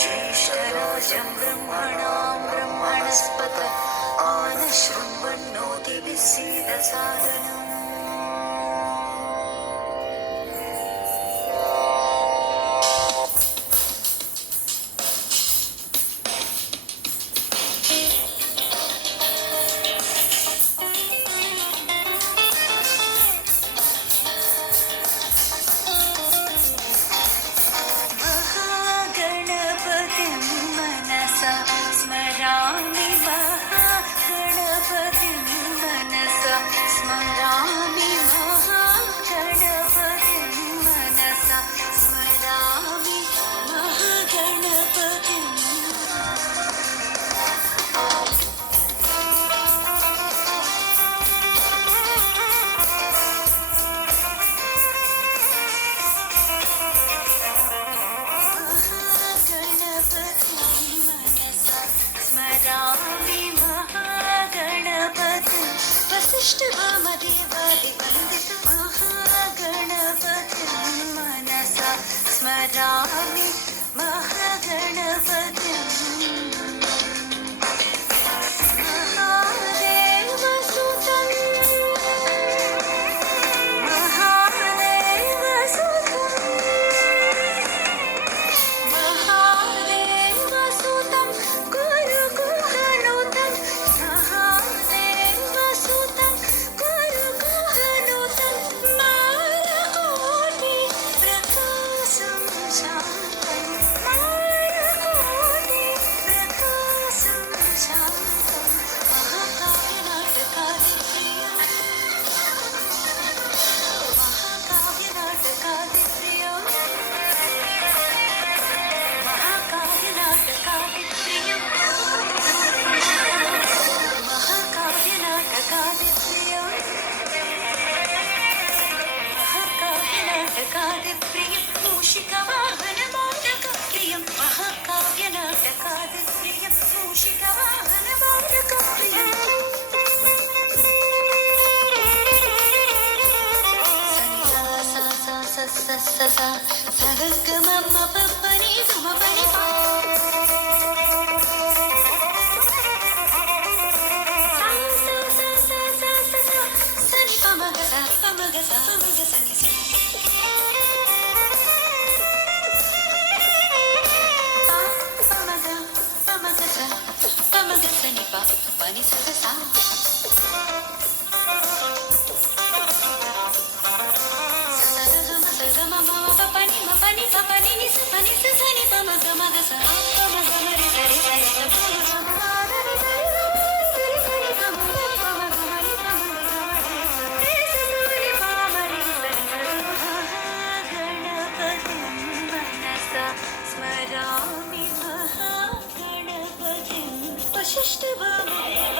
ज्येष्ठराजं ब्रह्मणां ब्रह्मणस्पत आनशृण्वन्नोतिभिः सीदसादनम्। स्मरामि महागणपतिं मनसा स्मरामि महागणपतिं मनसा स्मरामि महागणपतिं। स्मरामि महागणपतिं वसिष्ठवामदेवादिवन्दितं महागणपतिं मनसा स्मरामि महागणपतिं। मूषिकवाहनमादकप्रियं महाकाव्यनाटकादिप्रियं मूषिकवाहनमादकप्रियं सगगमम पपनि दुमपनि पा सनि पमगसा पमगसा पमगसनि पमगसनि पा पनि सगसा पपनि पपनि नि सपनि सनि पमगमगसा पमगमरि सरि सरि स्मरामि महागणपतिं वसिष्ठवामदेवादिवन्दितं